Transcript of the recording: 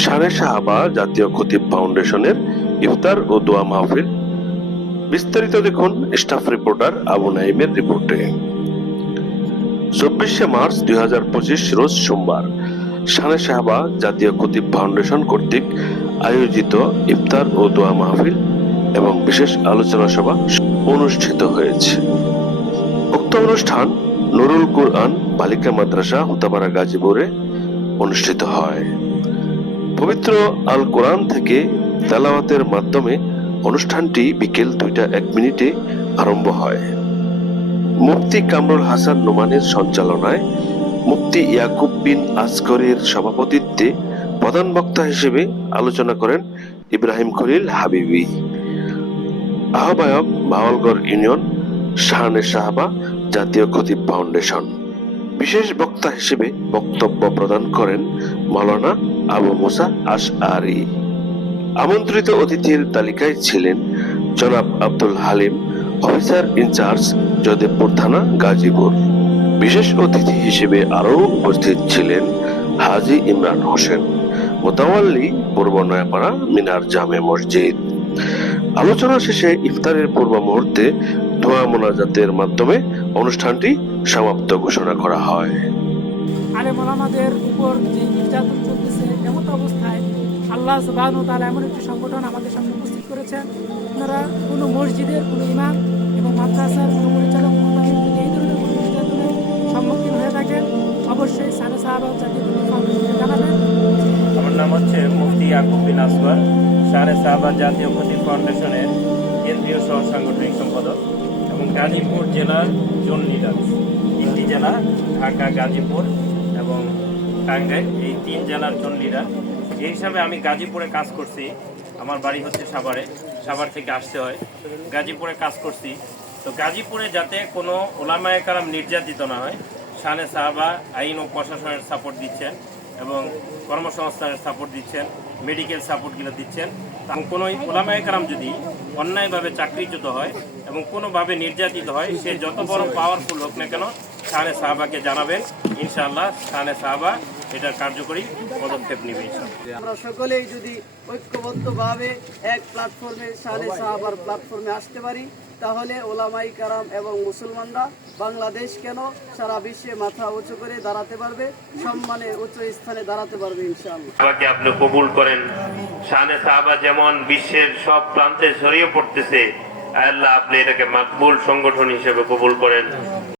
শানে সাহাবা জাতীয় খতিব ফাউন্ডেশনের ইফতার ও দোয়া মাহফিল। বিস্তারিত দেখুন স্টাফ রিপোর্টার আবু নাইমের রিপোর্টে। চব্বিশে মার্চ দুই রোজ সোমবার সানে সাহাবা জাতীয় খতিব ফাউন্ডেশন কর্তৃক আয়োজিত ইফতার ও দোয়া মাহফিল এবং বিশেষ আলোচনা সভা অনুষ্ঠিত হয়েছে। উক্ত অনুষ্ঠান নুরুল কুরআন বালিকা মাদ্রাসা হুতাপাড়া গাজীপুরে অনুষ্ঠিত হয়। পবিত্র আল কোরআন থেকে তেলাওয়াতের মাধ্যমে অনুষ্ঠানটি বিকেল দুইটা এক মিনিটে আরম্ভ হয়। মুফতি কামরুল হাসান নোমানের সঞ্চালনায় মুফতি ইয়াকুব বিন আসগরের সভাপতিত্বে প্রধান বক্তা হিসেবে আলোচনা করেন ইব্রাহিম খলিল হাবিবি। আহ্বায়ক ভাওয়ালগড় ইউনিয়ন শাহানে সাহাবা জাতীয় খতিব ফাউন্ডেশন। বিশেষ বক্তা হিসেবে বক্তব্য প্রদান করেন মাওলানা আবু মুসা আশআরি। আমন্ত্রিত অতিথির তালিকায় ছিলেন জনাব আব্দুল হালিম, অফিসার ইনচার্জ জয়দেবপুর থানা, গাজীপুর। বিশেষ অতিথি হিসেবে আরও উপস্থিত ছিলেন হাজি ইমরান হোসেন, মোতাওয়াল্লি, পূর্ব নয়াপাড়া, মিনার জামে মসজিদ। আলোচনা শেষে ইফতারের পূর্ব মুহূর্তে দোয়া মোনাজাতের মাধ্যমে অনুষ্ঠানটি সমাপ্ত ঘোষণা করা হয়। আলেম ওলামাদের উপর যে নির্যাতন চলতেছে এমত অবস্থায় আল্লাহ সুবাহ তারা এমন একটি সংগঠন আমাদের সামনে উপস্থিত করেছেন। আপনারা কোনো মসজিদের কোনো ইমাম এবং মাদ্রাসার কোনো পরিচালক এই ধরনের কোনো নির্যাতনের সম্মুখীন হয়ে থাকেন অবশ্যই সানে সাহাবা জাতীয় জানাবেন। আমার নাম হচ্ছে মুফতি ইয়াকুব বিন আসওয়ার শাহরে সাহাবা জাতীয় ক্ষতি ফাউন্ডেশনের কেন্দ্রীয় সহ সাংগঠনিক সম্পাদক। এবং গাজীপুর জেলার জোন লিডার তিনটি জেলা, ঢাকা, গাজীপুর এবং টাঙ্গাইল, এই তিন জেলার জোন লিডার এই হিসাবে আমি গাজীপুরে কাজ করছি, আমার বাড়ি হচ্ছে সাভারে। সাভার থেকে আসতে হয়। গাজীপুরে কাজ করছি। তো গাজীপুরে যাতে কোনো ওলামায়ে কালাম নির্যাতিত না হয়, শানে সাহাবা আইন ও প্রশাসনের সাপোর্ট দিচ্ছেন এবং কর্মসংস্থানের সাপোর্ট দিচ্ছেন। মেডিকেল সাপোর্টগুলো দিচ্ছেন। এবং কোনো ওলামা একরাম যদি অন্যায়ভাবে চাকরিচ্যুত হয় এবং কোনোভাবে নির্যাতিত হয়, সে যত বড় পাওয়ারফুল হোক না কেন সাহানে সাহাবাকে জানাবেন। ইনশাআল্লাহ সাহানে সাহাবা এটার কার্যকরী পদক্ষেপ নেবে আমরা সকলেই যদি ঐক্যবদ্ধভাবে এক প্ল্যাটফর্মে সালে সাহাবার প্ল্যাটফর্মে আসতে পারি তাহলে ওলামাই কারাম এবং মুসলমানরা বাংলাদেশ কেন সারা বিশ্বে মাথা উঁচু করে দাঁড়াতে পারবে? সম্মানে উচ্চ স্থানে দাঁড়াতে পারবে ইনশাআল্লাহ। আপনি কবুল করেন। শানে সাহাবা যেমন বিশ্বের সব প্রান্তে ছড়িয়ে পড়তেছে আল্লাহ আপনি এটাকে মাকবুল সংগঠন হিসেবে কবুল করেন।